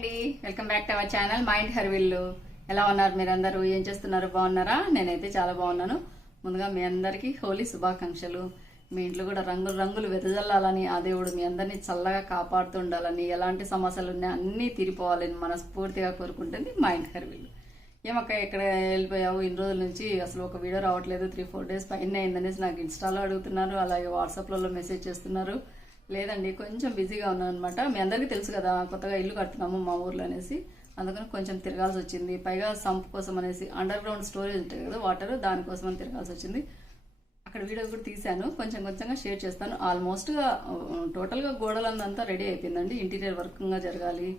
అండి, welcome back to our channel mind హర్విల్లు. ఎలా ఉన్నారు మీరందరూ? ఏం చేస్తున్నారు? బాగున్నారా? నేనైతే చాలా బాగున్నాను. ముందుగా మీ అందరికీ హోలీ శుభాకాంక్షలు. మీ ఇంట్లో కూడా రంగులు రంగులు వెదజల్లాలని, ఆ దేవుడు మీ అందరినీ చల్లగా కాపాడుతుండాలని, ఎలాంటి సమస్యలు ఉన్నా అన్నీ తీరిపోవాలని మనస్ఫూర్తిగా కోరుకుంటుంది మైండ్ హర్విల్లు. ఏమక్క ఎక్కడ వెళ్ళిపోయావు? ఇన్ని రోజుల నుంచి అసలు ఒక వీడియో రావట్లేదు, 3-4 డేస్ పైన అయిందనేసి నాకు ఇన్స్టాలో అడుగుతున్నారు, అలాగే వాట్సాప్లలో మెసేజ్ చేస్తున్నారు. లేదండి, కొంచెం బిజీగా ఉన్నాను అనమాట. మీ అందరికీ తెలుసు కదా, కొత్తగా ఇల్లు కడుతున్నాము మా ఊర్లో అనేసి, అందుకని కొంచెం తిరగాల్సి వచ్చింది. పైగా సంప్ కోసం అనేసి అండర్ గ్రౌండ్ స్టోరేజ్ ఉంటుంది కదా వాటర్, దానికోసం అని తిరగాల్సి వచ్చింది. అక్కడ వీడియో కూడా తీశాను, కొంచెం కొంచెంగా షేర్ చేస్తాను. ఆల్మోస్ట్గా టోటల్గా గోడలంతా రెడీ అయిపోయిందండి. ఇంటీరియర్ వర్క్గా జరగాలి.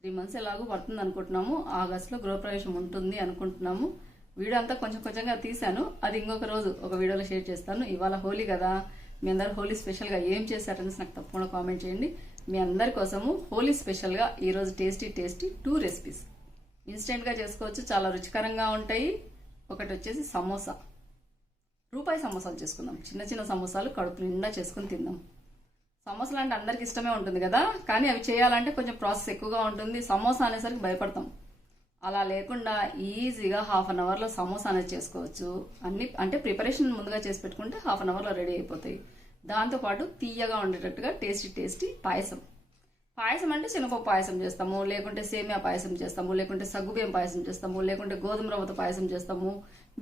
3 months ఎలాగో పడుతుంది అనుకుంటున్నాము. ఆగస్టులో గృహప్రవేశం ఉంటుంది అనుకుంటున్నాము. వీడియో అంతా కొంచెం కొంచెంగా తీశాను, అది ఇంకొక రోజు ఒక వీడియోలో షేర్ చేస్తాను. ఇవాళ హోలీ కదా, మీ అందరు హోలీ స్పెషల్గా ఏం చేశారనేసి నాకు తప్పకుండా కామెంట్ చేయండి. మీ అందరి కోసము హోలీ స్పెషల్గా ఈరోజు టేస్టీ 2 రెసిపీస్ ఇన్స్టెంట్గా చేసుకోవచ్చు, చాలా రుచికరంగా ఉంటాయి. ఒకటి వచ్చేసి సమోసా, రూపాయి సమోసాలు చేసుకుందాం. చిన్న చిన్న సమోసాలు కడుపు నిండా చేసుకుని తిందాం. సమోసాలు అంటే అందరికి ఇష్టమే ఉంటుంది కదా, కానీ అవి చేయాలంటే కొంచెం ప్రాసెస్ ఎక్కువగా ఉంటుంది. సమోసా అనేసరికి భయపడతాం. అలా లేకుండా ఈజీగా 1/2 అవర్లో సమోసా అనేది చేసుకోవచ్చు. అన్ని అంటే ప్రిపరేషన్ ముందుగా చేసి పెట్టుకుంటే 1/2 అవర్లో రెడీ అయిపోతాయి. దాంతోపాటు తీయగా ఉండేటట్టుగా టేస్టీ పాయసం. పాయసం అంటే శనగపప్పు పాయసం చేస్తాము, లేకుంటే సేమియా పాయసం చేస్తాము, లేకుంటే సగ్గుబియ్యం పాయసం చేస్తాము, లేకుంటే గోధుమ రవ్వతో పాయసం చేస్తాము,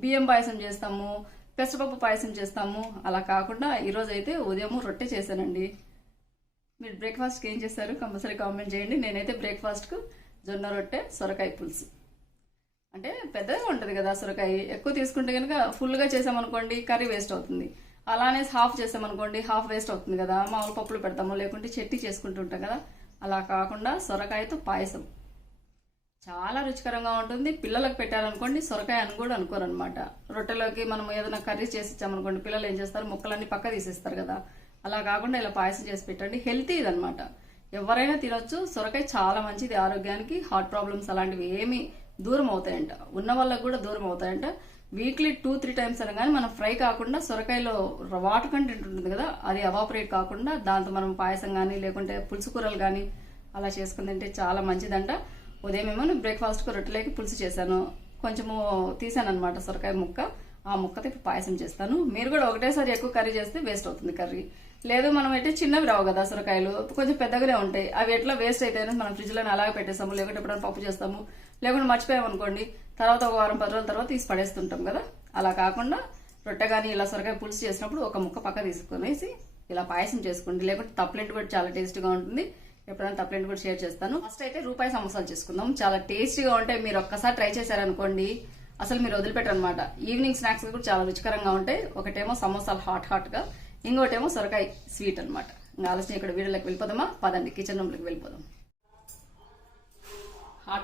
బియ్యం పాయసం చేస్తాము, పెసరపప్పు పాయసం చేస్తాము. అలా కాకుండా ఈరోజు అయితే ఉదయం రొట్టె చేశానండి. మీరు బ్రేక్ఫాస్ట్కి ఏం చేస్తారు కంపల్సరీ కామెంట్ చేయండి. నేనైతే బ్రేక్ఫాస్ట్కు జొన్న రొట్టె, సొరకాయ పులుసు. అంటే పెద్దగా ఉంటుంది కదా సొరకాయ, ఎక్కువ తీసుకుంటే కనుక ఫుల్గా చేసామనుకోండి కర్రీ వేస్ట్ అవుతుంది. అలానే హాఫ్ చేసామనుకోండి హాఫ్ వేస్ట్ అవుతుంది కదా. మామూలు పప్పులు పెడతాము, లేకుంటే చట్నీ చేసుకుంటుంటాం కదా. అలా కాకుండా సొరకాయతో పాయసం చాలా రుచికరంగా ఉంటుంది. పిల్లలకు పెట్టారనుకోండి సొరకాయ అని కూడా అనుకోరు అనమాట. రొట్టెలోకి మనం ఏదైనా కర్రీ చేసి ఇచ్చామనుకోండి, పిల్లలు ఏం చేస్తారు, ముక్కలన్నీ పక్క తీసేస్తారు కదా. అలా కాకుండా ఇలా పాయసం చేసి పెట్టండి. హెల్తీ ఇదనమాట, ఎవరైనా తినొచ్చు. సొరకాయ చాలా మంచిది ఆరోగ్యానికి. హార్ట్ ప్రాబ్లమ్స్ అలాంటివి ఏమి దూరం అవుతాయంట, ఉన్న వాళ్ళకు కూడా దూరం అవుతాయంట. వీక్లీ 2-3 times అయినా కానీ మనం ఫ్రై కాకుండా సొరకాయలో వాటర్ కంటెంట్ ఉంటుంది కదా, అది ఎవాపరేట్ కాకుండా దాంతో మనం పాయసం కానీ లేకుంటే పులుసు కూరలు కానీ అలా చేసుకుని తింటే చాలా మంచిదంట. ఉదయం ఏమో నేను బ్రేక్ఫాస్ట్కు రొట్టెలోకి పులుసు చేశాను, కొంచెము తీసాను అనమాట సొరకాయ ముక్క. ఆ ముక్కతో ఇప్పుడు పాయసం చేస్తాను. మీరు కూడా ఒకటేసారి ఎక్కువ కర్రీ చేస్తే వేస్ట్ అవుతుంది కర్రీ. లేదు మనం అయితే చిన్నవి రావు కదా సొరకాయలు, కొంచెం పెద్దగానే ఉంటాయి. అవి ఎట్లా వేస్ట్ అయితేనే మనం ఫ్రిడ్జ్లో అలాగే పెట్టేస్తాము, లేకుంటే ఎప్పుడైనా పప్పు చేస్తాము, లేకుంటే మర్చిపోయామనుకోండి తర్వాత ఒక 1-10 రోజుల తర్వాత తీసి పడేస్తుంటాం కదా. అలా కాకుండా రొట్టె కానీ ఇలా సొరకాయ పులుసు చేసినప్పుడు ఒక ముక్క పక్క తీసుకునేసి ఇలా పాయసం చేసుకోండి. లేకుంటే తప్పలేంటి కూడా చాలా టేస్టీగా ఉంటుంది. ఎప్పుడైనా తప్పలేంటి కూడా షేర్ చేస్తాను. ఫస్ట్ అయితే రూపాయి సమోసాలు చేసుకుందాం. చాలా టేస్టీగా ఉంటాయి. మీరు ఒక్కసారి ట్రై చేశారనుకోండి అసలు మీరు వదిలిపెట్టరు అనమాట. ఈవినింగ్ స్నాక్స్ కూడా చాలా రుచికరంగా ఉంటాయి. ఒకటేమో సమోసాలు హాట్గా, ఇంకోటేమో సొరకాయ స్వీట్ అనమాట. ఇంకా ఆలోచన ఇక్కడ వీడియోలోకి వెళ్ళిపోదామా? పదండి కిచెన్ రూమ్లోకి వెళ్ళిపోదాం.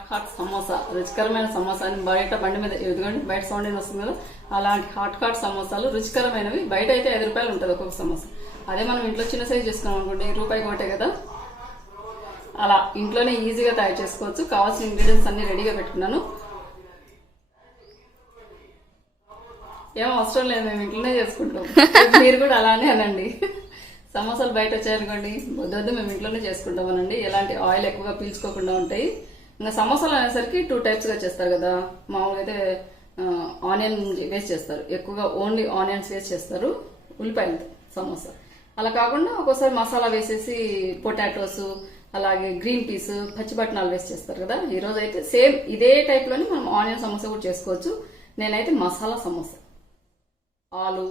హాట్ సమోసా, రుచికరమైన సమోసాని బయట బండి మీద ఎదుగుండి బయట సౌండ్ వస్తుంది కదా, అలాంటి హాట్ సమోసాలు రుచికరమైనవి. బయట అయితే 5 రూపాయలు ఉంటుంది ఒక్కొక్క సమోసా. అదే మనం ఇంట్లో చిన్న సైజు చేసుకున్నాం అనుకోండి రూపాయి ఒకటే కదా. అలా ఇంట్లోనే ఈజీగా తయారు చేసుకోవచ్చు. కావాల్సిన ఇంగ్రీడియంట్స్ అన్ని రెడీగా పెట్టుకున్నాను. ఏమో అవసరం లేదు, మేము ఇంట్లోనే చేసుకుంటాం. మీరు కూడా అలానే అనండి. సమోసాలు బయట వచ్చాయనుకోండి వద్దు, మేము ఇంట్లోనే చేసుకుంటాం అనండి. ఎలాంటి ఆయిల్ ఎక్కువగా పీల్చుకోకుండా ఉంటాయి. ఇంకా సమోసాలు అనేసరికి 2 typesగా చేస్తారు కదా. మామూలుగా అయితే ఆనియన్ వేస్ట్ చేస్తారు, ఎక్కువగా ఓన్లీ ఆనియన్స్ వేస్ట్ చేస్తారు ఉల్లిపాయలతో సమోసా. అలా కాకుండా ఒక్కోసారి మసాలా వేసేసి పొటాటోస్, అలాగే గ్రీన్ పీస్, పచ్చిబట్నాలు వేస్ట్ చేస్తారు కదా. ఈరోజు అయితే సేమ్ ఇదే టైప్లోనే మనం ఆనియన్ సమోసా కూడా చేసుకోవచ్చు. నేనైతే మసాలా సమోసా, ఆలు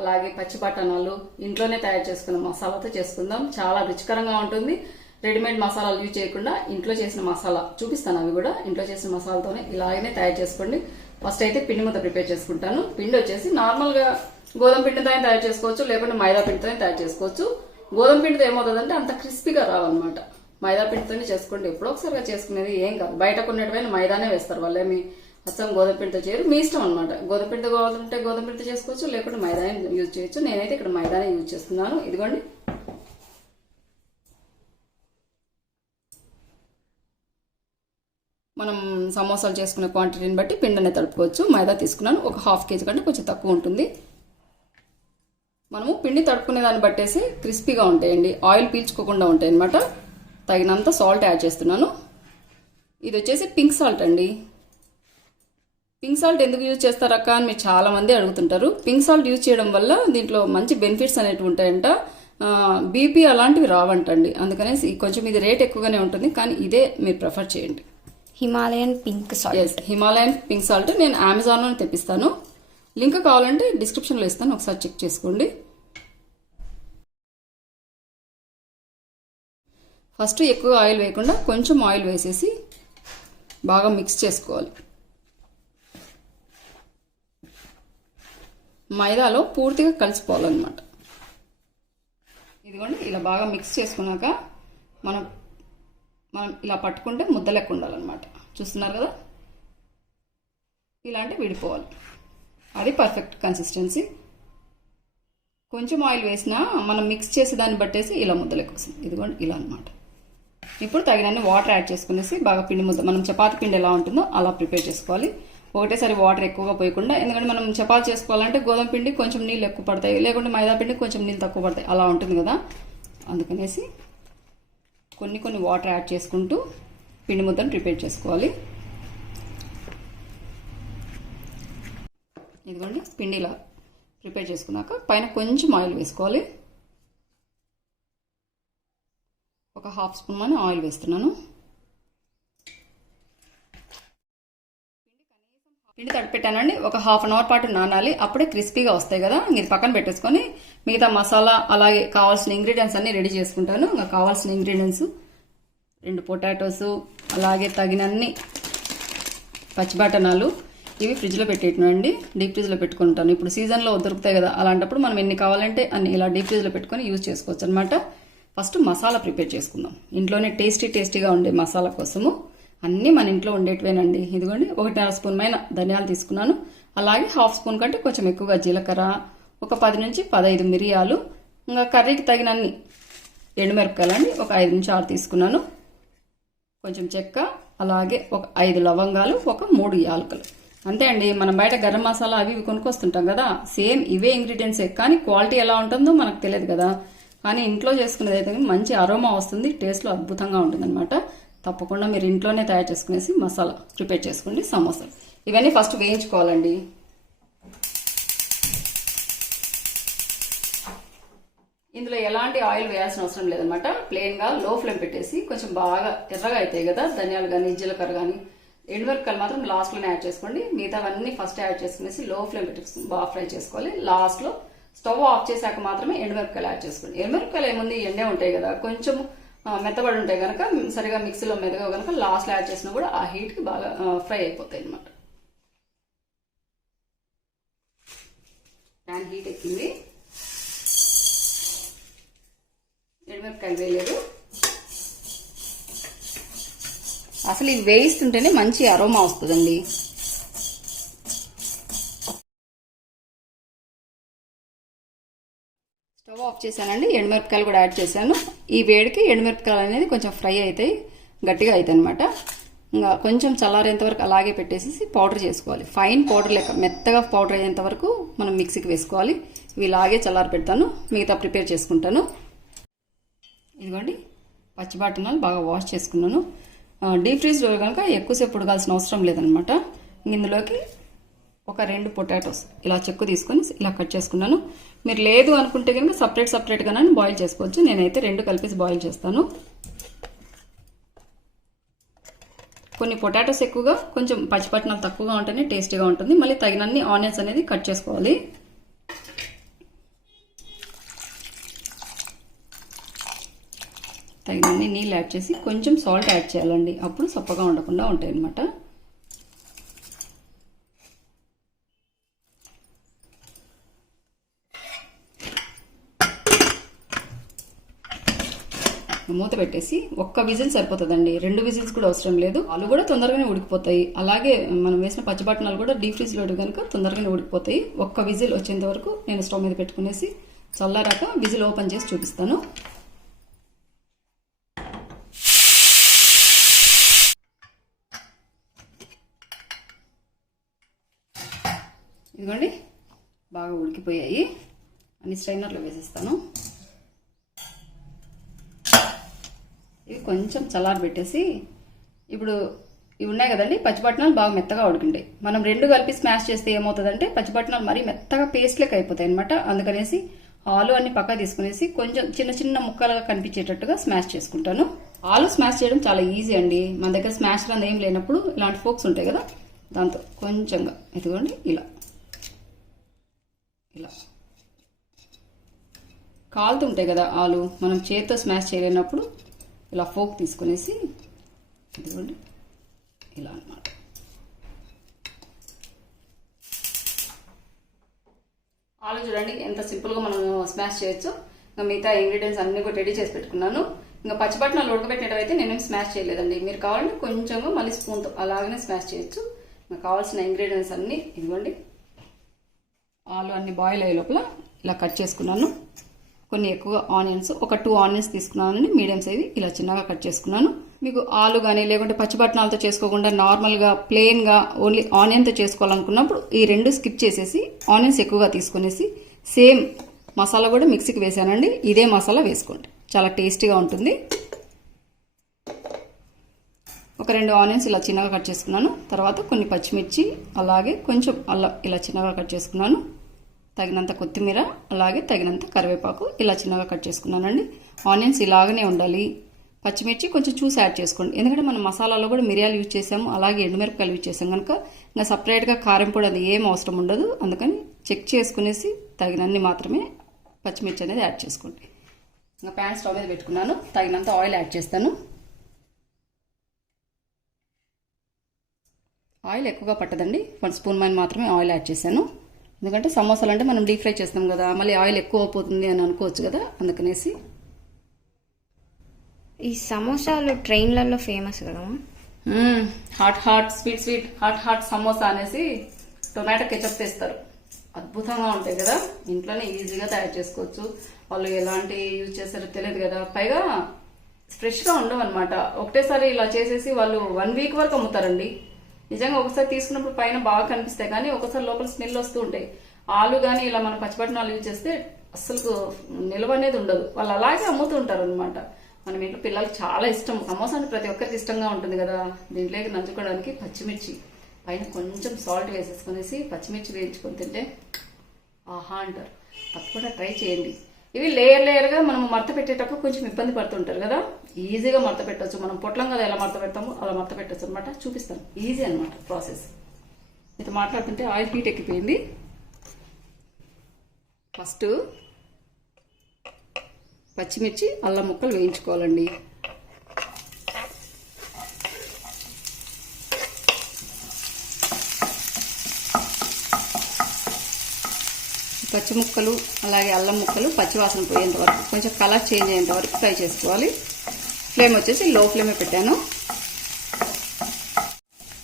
అలాగే పచ్చి బఠానాలు ఇంట్లోనే తయారు చేసుకున్న మసాలాతో చేసుకుందాం. చాలా రుచికరంగా ఉంటుంది. రెడీమేడ్ మసాలాలు యూజ్ చేయకుండా ఇంట్లో చేసిన మసాలా చూపిస్తాను. అవి కూడా ఇంట్లో చేసిన మసాలాతోనే ఇలాగనే తయారు చేసుకోండి. ఫస్ట్ అయితే పిండి ముద్ద ప్రిపేర్ చేసుకుంటాను. పిండి వచ్చేసి నార్మల్గా గోధుమ పిండితో తయారు చేసుకోవచ్చు, లేకుంటే మైదా పిండితో తయారు చేసుకోవచ్చు. గోధుమ పిండితో ఏమవుతుందంటే అంత క్రిస్పీగా రావన్నమాట. మైదా పిండితోనే చేసుకోండి. ఎప్పుడో ఒకసారిగా చేసుకునేది ఏం కాదు. బయట కొనేటివైనా మైదానే వేస్తారు, వాళ్ళేమి అచ్చం గోధుమ పిండితో చేయరు. మీ ఇష్టం అనమాట. గోధుమ పిండితో కావాలంటే గోధుమ పిండితో చేసుకోవచ్చు, లేకుంటే మైదానే యూజ్ చేయొచ్చు. నేనైతే ఇక్కడ మైదానే యూజ్ చేస్తున్నాను. ఇదిగోండి, మనం సమోసాలు చేసుకునే క్వాంటిటీని బట్టి పిండిని తడుపుకోవచ్చు. మైదా తీసుకున్నాను, ఒక 1/2 kg కంటే కొంచెం తక్కువ ఉంటుంది. మనము పిండి తడుపుకునే దాన్ని బట్టేసి క్రిస్పీగా ఉంటాయండి, ఆయిల్ పీల్చుకోకుండా ఉంటాయి అనమాట. తగినంత సాల్ట్ యాడ్ చేస్తున్నాను. ఇది వచ్చేసి పింక్ సాల్ట్ అండి. పింక్ సాల్ట్ ఎందుకు యూజ్ చేస్తారక్క అని మీరు చాలా మంది అడుగుతుంటారు. పింక్ సాల్ట్ యూజ్ చేయడం వల్ల దీంట్లో మంచి బెనిఫిట్స్ అనేవి ఉంటాయంట. బీపీ అలాంటివి రావంటండి. అందుకనేసి కొంచెం ఇది రేట్ ఎక్కువగానే ఉంటుంది, కానీ ఇదే మీరు ప్రిఫర్ చేయండి. Himalayan pink salt. Himalayan pink salt నేను అమెజాన్లో తెప్పిస్తాను. లింక్ కావాలంటే డిస్క్రిప్షన్లో ఇస్తాను, ఒకసారి చెక్ చేసుకోండి. ఫస్ట్ ఎక్కువ ఆయిల్ వేయకుండా కొంచెం ఆయిల్ వేసేసి బాగా మిక్స్ చేసుకోవాలి. మైదాలో పూర్తిగా కలిసిపోవాలన్నమాట. ఇదిగోండి ఇలా బాగా మిక్స్ చేసుకున్నాక మనం ఇలా పట్టుకుంటే ముద్ద లెక్క ఉండాలన్నమాట. చూస్తున్నారు కదా, ఇలాంటి విడిపోవాలి. అది పర్ఫెక్ట్ కన్సిస్టెన్సీ. కొంచెం ఆయిల్ వేసినా మనం మిక్స్ చేసే దాన్ని బట్టేసి ఇలా ముద్ద లెక్క వస్తుంది. ఇదిగోండి ఇలా అనమాట. ఇప్పుడు తగినన్ని వాటర్ యాడ్ చేసుకునేసి బాగా పిండి ముద్ద, మనం చపాతీ పిండి ఎలా ఉంటుందో అలా ప్రిపేర్ చేసుకోవాలి. ఒకటేసారి వాటర్ ఎక్కువగా పోయకుండా, ఎందుకంటే మనం చపాతీ చేసుకోవాలంటే గోధుమ పిండి కొంచెం నీళ్ళు ఎక్కువ పడతాయి, లేకుంటే మైదా పిండి కొంచెం నీళ్ళు తక్కువ పడతాయి, అలా ఉంటుంది కదా. అందుకనేసి కొన్ని వాటర్ యాడ్ చేసుకుంటూ పిండి ముద్దను ప్రిపేర్ చేసుకోవాలి. ఇదిగోండి పిండి ఇలా ప్రిపేర్ చేసుకున్నాక పైన కొంచెం ఆయిల్ వేసుకోవాలి. ఒక హాఫ్ స్పూన్ ఆయిల్ వేస్తున్నాను. పిండి తడిపెట్టానండి. ఒక హాఫ్ అన్ అవర్ పాటు నానాలి, అప్పుడే క్రిస్పీగా వస్తాయి కదా. ఇది పక్కన పెట్టేసుకొని మిగతా మసాలా అలాగే కావాల్సిన ఇంగ్రీడియంట్స్ అన్ని రెడీ చేసుకుంటాను. ఇంకా కావాల్సిన ఇంగ్రీడియంట్స్ 2 పొటాటోస్, అలాగే తగినన్ని పచ్చిబటాణాలు. ఇవి ఫ్రిడ్జ్లో పెట్టేటండి, డీప్ ఫ్రిడ్జ్లో పెట్టుకుంటాను. ఇప్పుడు సీజన్లో దొరుకుతాయి కదా, అలాంటప్పుడు మనం ఎన్ని కావాలంటే అన్ని ఇలా డీప్ ఫ్రిడ్జ్లో పెట్టుకొని యూజ్ చేసుకోవచ్చు అనమాట. ఫస్ట్ మసాలా ప్రిపేర్ చేసుకుందాం. ఇంట్లోనే టేస్టీగా ఉండే మసాలా కోసము అన్నీ మన ఇంట్లో ఉండేటివేనండి. ఇదిగోండి 1.5 స్పూన్ పైన ధనియాలు తీసుకున్నాను. అలాగే హాఫ్ స్పూన్ కంటే కొంచెం ఎక్కువగా జీలకర్ర, ఒక 10 నుంచి 15 మిరియాలు, ఇంకా కర్రీకి తగినన్ని ఎండుమిరపకాయలు అండి, ఒక 5 నుంచి 6 తీసుకున్నాను. కొంచెం చెక్క, అలాగే ఒక 5 లవంగాలు, ఒక 3 యాలకులు. అంతే అండి. మనం బయట గరం మసాలా అవి ఇవి కొనుక్కొస్తుంటాం కదా, సేమ్ ఇవే ఇంగ్రీడియంట్సే, కానీ క్వాలిటీ ఎలా ఉంటుందో మనకు తెలియదు కదా. కానీ ఇంట్లో చేసుకునేది అయితే మంచి అరోమా వస్తుంది, టేస్ట్లో అద్భుతంగా ఉంటుంది అనమాట. తప్పకుండా మీరు ఇంట్లోనే తయారు చేసుకునేసి మసాలా ప్రిపేర్ చేసుకోండి. సమోసాలు ఇవన్నీ ఫస్ట్ వేయించుకోవాలండి. ఇందులో ఎలాంటి ఆయిల్ వేయాల్సిన అవసరం లేదనమాట. ప్లెయిన్గా లో ఫ్లేమ్ పెట్టేసి కొంచెం బాగా ఎర్రగా అవుతాయి కదా ధనియాలు కానీ జీలకర్ర కానీ. ఎండుమిరపకాయలు మాత్రం లాస్ట్లోనే యాడ్ చేసుకోండి. మిగతావన్నీ ఫస్ట్ యాడ్ చేసుకునేసి లో ఫ్లేమ్ పెట్టేసి బాగా ఫ్రై చేసుకోవాలి. లాస్ట్లో స్టవ్ ఆఫ్ చేశాక మాత్రమే ఎండుమిరపకాయలు యాడ్ చేసుకోండి. ఎండుమిరపకాయలు ఏముంది, ఎండే ఉంటాయి కదా, కొంచెం మెత్తబడి ఉంటాయి కనుక సరిగా మిక్సీలో మెదగా కనుక లాస్ట్లో యాడ్ చేసినా కూడా ఆ హీట్కి బాగా ఫ్రై అయిపోతాయి అనమాట. ప్యాన్ హీట్ ఎక్కింది, ఎండుమిరపకాయలు వేయలేదు. అసలు ఇది వేయిస్తుంటేనే మంచి అరోమా వస్తుందండి. స్టవ్ ఆఫ్ చేశానండి. ఎండుమిరపకాయలు కూడా యాడ్ చేశాను. ఈ వేడికి ఎండుమిరపకాయలు అనేది కొంచెం ఫ్రై అవుతాయి, గట్టిగా అవుతాయి అనమాట. ఇంకా కొంచెం చల్లారేంత వరకు అలాగే పెట్టేసి పౌడర్ చేసుకోవాలి. ఫైన్ పౌడర్ లెక్క మెత్తగా పౌడర్ అయ్యేంత వరకు మనం మిక్సీకి వేసుకోవాలి. ఇవి ఇలాగే చల్లారి పెడతాను, మిగతా ప్రిపేర్ చేసుకుంటాను. ఇదిగోండి పచ్చిబటాణాలు బాగా వాష్ చేసుకున్నాను. డీప్ ఫ్రీజ్లో కనుక ఎక్కువసేపు ఉడకాల్సిన అవసరం లేదనమాట. ఇందులోకి ఒక 2 పొటాటోస్ ఇలా చెక్కు తీసుకొని ఇలా కట్ చేసుకున్నాను. మీరు లేదు అనుకుంటే కనుక సపరేట్గానే బాయిల్ చేసుకోవచ్చు. నేనైతే 2 కలిపేసి బాయిల్ చేస్తాను. కొన్ని పొటాటోస్ ఎక్కువగా, కొంచెం పచ్చిబటాణాలు తక్కువగా ఉంటేనే టేస్టీగా ఉంటుంది. మళ్ళీ తగినన్ని ఆనియన్స్ అనేది కట్ చేసుకోవాలి. తగినన్ని నీళ్ళు యాడ్ చేసి కొంచెం సాల్ట్ యాడ్ చేయాలండి, అప్పుడు సప్పగా ఉండకుండా ఉంటాయి అన్నమాట. మూత పెట్టేసి ఒక్క విజిల్ సరిపోతుందండి, 2 విజిల్స్ కూడా అవసరం లేదు. ఆలు కూడా తొందరగానే ఉడికిపోతాయి. అలాగే మనం వేసిన పచ్చిబటాణాలు కూడా డీప్ ఫ్రీజ్లో కనుక తొందరగానే ఉడికిపోతాయి. ఒక్క విజిల్ వచ్చేంత వరకు నేను స్టవ్ మీద పెట్టుకునేసి చల్లారాక విజిల్ ఓపెన్ చేసి చూపిస్తాను. ఇదిగోండి బాగా ఉడికిపోయాయి. అన్ని స్ట్రైనర్లో వేసేస్తాను. ఇవి కొంచెం చల్లారి పెట్టేసి ఇప్పుడు ఇవి ఉన్నాయి కదండి, పచ్చిబట్నాలు బాగా మెత్తగా ఉడికింటాయి. మనం రెండు కలిపి స్మాష్ చేస్తే ఏమవుతుందంటే పచ్చిబట్నాలు మరీ మెత్తగా పేస్ట్ లెక్క అయిపోతాయి అనమాట. అందుకనేసి ఆలు అన్ని పక్క తీసుకునేసి కొంచెం చిన్న చిన్న ముక్కలుగా కనిపించేటట్టుగా స్మాష్ చేసుకుంటాను. ఆలు స్మాష్ చేయడం చాలా ఈజీ అండి. మన దగ్గర స్మాష్ రన్ ఏం లేనప్పుడు ఇలాంటి ఫోక్స్ ఉంటాయి కదా, దాంతో కొంచెంగా ఎదుగోండి ఇలా ఇలా కాలుతుంటాయి కదా ఆలు, మనం చేతితో స్మాష్ చేయలేనప్పుడు ఇలా ఫోక్ తీసుకునేసి ఇదిగోండి ఇలా అన్నమాట. ఆలు చూడండి ఎంత సింపుల్గా మనం స్మాష్ చేయొచ్చు. ఇంకా మిగతా ఇంగ్రీడియంట్స్ అన్ని కూడా రెడీ చేసి పెట్టుకున్నాను. ఇంకా పచ్చిబట్నాలు ఉడకబెట్టినట్టయితే నేనేం స్మాష్ చేయలేదండి. మీరు కావాలంటే కొంచెంగా మళ్ళీ స్పూన్తో అలాగనే స్మాష్ చేయొచ్చు. ఇంకా కావాల్సిన ఇంగ్రీడియంట్స్ అన్ని ఇదిగోండి. ఆలు అన్ని బాయిల్ అయ్యే లోపల ఇలా కట్ చేసుకున్నాను. కొన్ని ఎక్కువ ఆనియన్స్, ఒక 2 ఆనియన్స్ తీసుకున్నానండి, మీడియం సైజ్ ఇలా చిన్నగా కట్ చేసుకున్నాను. మీకు ఆలు కానీ లేకుంటే పచ్చిబట్నాలతో చేసుకోకుండా నార్మల్గా ప్లెయిన్గా ఓన్లీ ఆనియన్తో చేసుకోవాలనుకున్నప్పుడు ఈ రెండు స్కిప్ చేసేసి ఆనియన్స్ ఎక్కువగా తీసుకునేసి సేమ్ మసాలా కూడా మిక్సీకి వేసానండి. ఇదే మసాలా వేసుకోండి, చాలా టేస్టీగా ఉంటుంది. ఒక 2 ఆనియన్స్ ఇలా చిన్నగా కట్ చేసుకున్నాను. తర్వాత కొన్ని పచ్చిమిర్చి, అలాగే కొంచెం అల్లం ఇలా చిన్నగా కట్ చేసుకున్నాను. తగినంత కొత్తిమీర, అలాగే తగినంత కరివేపాకు ఇలా చిన్నగా కట్ చేసుకున్నానండి. ఆనియన్స్ ఇలాగనే ఉండాలి. పచ్చిమిర్చి కొంచెం చూసి యాడ్ చేసుకోండి, ఎందుకంటే మనం మసాలాలో కూడా మిరియాలు యూజ్ చేసాము, అలాగే ఎండుమిరపకాయలు యూజ్ చేసాం కనుక ఇంకా సపరేట్గా కారం పొడి అది ఏం అవసరం ఉండదు. అందుకని చెక్ చేసుకునేసి తగినన్ని మాత్రమే పచ్చిమిర్చి అనేది యాడ్ చేసుకోండి. ఇంకా ప్యాన్ స్టవ్ మీద పెట్టుకున్నాను. తగినంత ఆయిల్ యాడ్ చేస్తాను. ఆయిల్ ఎక్కువగా పట్టదండి, 1 స్పూన్ మాత్రమే ఆయిల్ యాడ్ చేశాను. ఎందుకంటే సమోసాలు అంటే మనం డీప్ ఫ్రై చేస్తాం కదా, మళ్ళీ ఆయిల్ ఎక్కువ అయిపోతుంది అని అనుకోవచ్చు కదా, అందుకనేసి. ఈ సమోసాలు ట్రైన్లలో ఫేమస్ కదా. హాట్ స్వీట్ హాట్ సమోసా అనేసి టొమాటో కెచప్ తెస్తారు. అద్భుతంగా ఉంటాయి కదా, ఇంట్లోనే ఈజీగా తయారు చేసుకోవచ్చు. వాళ్ళు ఎలాంటి యూజ్ చేస్తారో తెలియదు కదా, పైగా ఫ్రెష్గా ఉండవు అనమాట. ఒకటేసారి ఇలా చేసేసి వాళ్ళు 1 వీక్ వరకు అమ్ముతారండి. నిజంగా ఒకసారి తీసుకున్నప్పుడు పైన బాగా కనిపిస్తాయి, కానీ ఒకసారి లోపల స్మెల్ వస్తూ ఉంటాయి. ఆలు కానీ ఇలా మనం పచ్చిబట్నాలు యూజ్ చేస్తే అసలు నిల్వ అనేది ఉండదు. వాళ్ళు అలాగే అమ్ముతూ ఉంటారు అనమాట. మనం ఇంట్లో పిల్లలకి చాలా ఇష్టం సమోసా అంటే, ప్రతి ఒక్కరికి ఇష్టంగా ఉంటుంది కదా. దీంట్లోకి నంచుకోవడానికి పచ్చిమిర్చి పైన కొంచెం సాల్ట్ వేసేసుకునేసి పచ్చిమిర్చి వేయించుకొని తింటే ఆహా అంటారు. తప్పకుండా ట్రై చేయండి. ఇవి లేయర్గా మనం మడత పెట్టేటప్పుడు కొంచెం ఇబ్బంది పడుతుంటారు కదా, ఈజీగా మడత పెట్టచ్చు. మనం పొట్లం కదా ఎలా మడత పెడతామో అలా మడత పెట్టచ్చు అనమాట. చూపిస్తాను, ఈజీ అనమాట ప్రాసెస్. ఇది మాట్లాడుతుంటే ఆయిల్ హీట్ ఎక్కిపోయింది. ఫస్ట్ పచ్చిమిర్చి అల్లం ముక్కలు వేయించుకోవాలండి. పచ్చి ముక్కలు అలాగే అల్లం ముక్కలు పచ్చివాసన పోయేంత వరకు, కొంచెం కలర్ చేంజ్ అయ్యేంత వరకు ఫ్రై చేసుకోవాలి. ఫ్లేమ్ వచ్చేసి లో ఫ్లేమే పెట్టాను.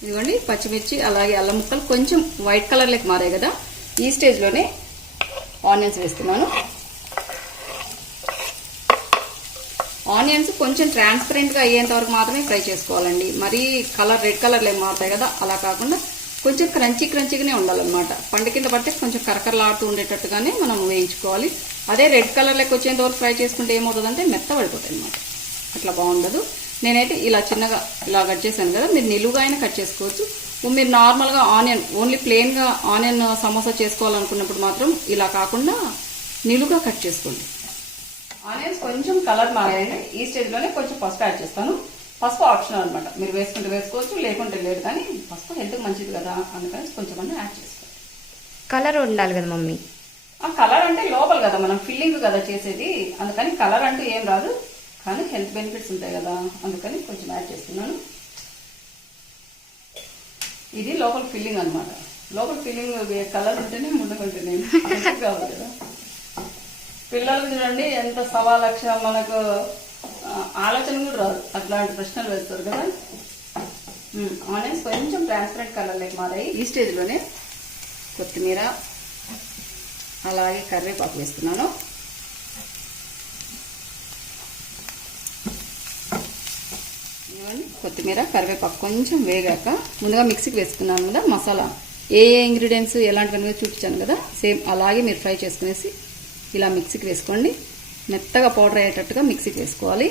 ఇదిగోండి పచ్చిమిర్చి అలాగే అల్లం ముక్కలు కొంచెం వైట్ కలర్లోకి మారాయి కదా, ఈ స్టేజ్లోనే ఆనియన్స్ వేస్తున్నాను. ఆనియన్స్ కొంచెం ట్రాన్స్పరెంట్గా అయ్యేంత వరకు మాత్రమే ఫ్రై చేసుకోవాలండి. మరీ కలర్ రెడ్ కలర్లో మారుతాయి కదా, అలా కాకుండా కొంచెం క్రంచీగానే ఉండాలన్నమాట. పండు కింద పడితే కొంచెం కరకరలాడుతూ ఉండేటట్టుగానే మనం వేయించుకోవాలి. అదే రెడ్ కలర్లోకి వచ్చేంత వరకు ఫ్రై చేసుకుంటే ఏమవుతుందంటే మెత్త పడిపోతాయి అనమాట, అట్లా బాగుండదు. నేనైతే ఇలా చిన్నగా ఇలా కట్ చేశాను కదా, మీరు నిలువుగా అయినా కట్ చేసుకోవచ్చు. మీరు నార్మల్గా ఆనియన్ ఓన్లీ ప్లెయిన్గా ఆనియన్ సమోసా చేసుకోవాలనుకున్నప్పుడు మాత్రం ఇలా కాకుండా నిలువుగా కట్ చేసుకోండి. ఆనియన్స్ కొంచెం కలర్ మారాయండి, ఈ స్టేజ్లోనే కొంచెం పసుపు యాడ్ చేస్తాను. పసుపు ఆప్షనల్ అనమాట, మీరు వేసుకుంటే వేసుకోవచ్చు, లేకుంటే లేదు. కానీ పసుపు హెల్త్కి మంచిది కదా, అందుకని కొంచెం అన్నీ యాడ్ చేసుకోవాలి. కలర్ ఉండాలి కదా మమ్మీ. ఆ కలర్ అంటే లోపల కదా మనం ఫిల్లింగ్ కదా చేసేది, అందుకని కలర్ అంటూ ఏం రాదు, కానీ హెల్త్ బెనిఫిట్స్ ఉంటాయి కదా, అందుకని కొంచెం యాడ్ చేస్తున్నాను. ఇది లోపల ఫిల్లింగ్ అనమాట. లోపల ఫిల్లింగ్ కలర్ ఉంటేనే ముందుకుంటుంది కావాలి కదా. పిల్లలకు చూడండి ఎంత 1,00,000 మనకు ఆలోచన కూడా రాదు, అట్లాంటి ప్రశ్నలు వేస్తారు కదా. ఆనియన్స్ కొంచెం ట్రాన్స్పరెంట్ కలర్లోకి మారాయి. ఈ స్టేజ్లోనే కొత్తిమీర అలాగే కరివేపాకు వేస్తున్నాను. కొత్తిమీర కరివేపాకు కొంచెం వేగాక ముందుగా మిక్సీకి వేసుకున్నాను కదా మసాలా, ఏ ఇంగ్రీడియంట్స్ ఎలాంటివన్నీ చూపించాను కదా, సేమ్ అలాగే మీరు ఫ్రై చేసుకునేసి ఇలా మిక్సీకి వేసుకోండి. మెత్తగా పౌడర్ అయ్యేటట్టుగా మిక్సీకి వేసుకోవాలి.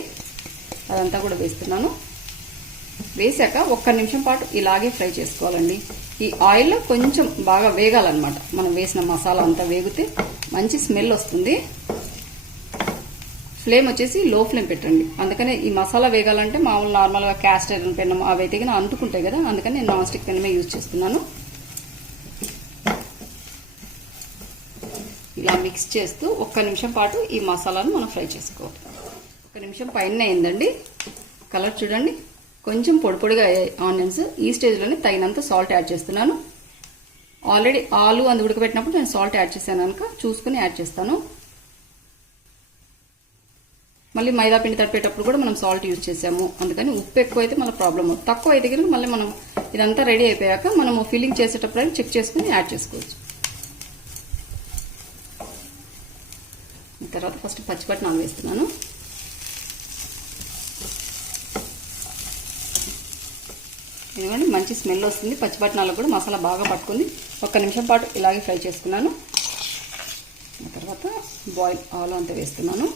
అదంతా కూడా వేస్తున్నాను. వేసాక 1 నిమిషం పాటు ఇలాగే ఫ్రై చేసుకోవాలండి. ఈ ఆయిల్లో కొంచెం బాగా వేగాలన్నమాట. మనం వేసిన మసాలా అంతా వేగితే మంచి స్మెల్ వస్తుంది. ఫ్లేమ్ వచ్చేసి లో ఫ్లేమ్ పెట్టండి. అందుకనే ఈ మసాలా వేగాలంటే మామూలు నార్మల్గా క్యాస్ట్ ఐరన్ పెన్నం అవి అయితే కానీ అంటుకుంటాయి కదా, అందుకని నేను నాన్ స్టిక్ పెన్నమే యూజ్ చేస్తున్నాను. ఇలా మిక్స్ చేస్తూ 1 నిమిషం పాటు ఈ మసాలాను మనం ఫ్రై చేసుకోవాలి. 1 నిమిషం పైన అయిందండి. కలర్ చూడండి, కొంచెం పొడి పొడిగా ఆనియన్స్. ఈ స్టేజ్లోనే తగినంత సాల్ట్ యాడ్ చేస్తున్నాను. ఆల్రెడీ ఆలు అందు ఉడకబెట్టినప్పుడు నేను సాల్ట్ యాడ్ చేశాను కనుక చూసుకుని యాడ్ చేస్తాను. మళ్ళీ మైదా పిండి తడిపేటప్పుడు కూడా మనం సాల్ట్ యూజ్ చేసాము, అందుకని ఉప్పు ఎక్కువ అయితే మళ్ళీ ప్రాబ్లం అవుతుంది. తక్కువ అయితే కనుక మళ్ళీ మనం ఇదంతా రెడీ అయిపోయాక మనము ఫిల్లింగ్ చేసేటప్పుడు చెక్ చేసుకుని యాడ్ చేసుకోవచ్చు. తర్వాత ఫస్ట్ పచ్చిపట్నాలు వేస్తున్నాను. ఇదిగోండి మంచి స్మెల్ వస్తుంది. పచ్చిపట్నాలకు కూడా మసాలా బాగా పట్టుకుంది. 1 నిమిషం పాటు ఇలాగే ఫ్రై చేసుకున్నాను. తర్వాత బాయిల్ ఆలు అంతా వేస్తున్నాను.